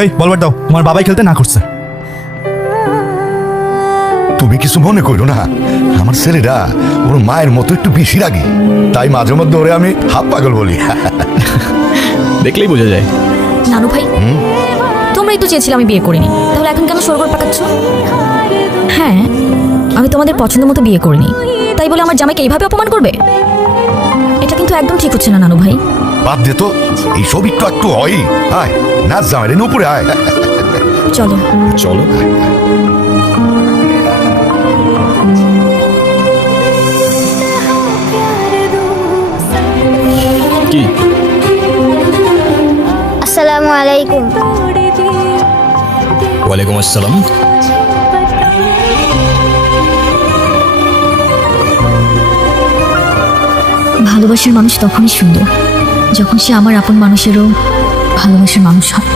এই বলবার দাও, তোমার বাবাই খেলতে না করছে। তুমি কিছু মনে করো না, আমার ছেলেরা ওর মায়ের মতো একটু বেশি রাগি, তাই মাঝে মধ্যে ওরে আমি হাফ পাগল বলি। দেখলেই বোঝা যায়। নানু ভাই, তোমরাই তো চেয়েছিলে আমি বিয়ে করিনি, তাহলে এখন কেন সরগোল পাকাচ্ছ? হ্যাঁ, আমি তোমাদের পছন্দ মতো বিয়ে করিনি, তাই বলে আমার জামাইকে এইভাবে অপমান করবে? এটা কিন্তু একদম ঠিক হচ্ছে না নানু ভাই। বাদ দে তো, এইসব একটু একটু হয়। আয় নাচ জামাই রে, উপরে আয়। চলো চলো। কি? আসসালামু আলাইকুম। ওয়ালাইকুম আসসালাম। ভালোবাসার মানুষ তখনই সুন্দর যখন সে আমার আপন মানুষেরও ভালোবাসার মানুষ হয়।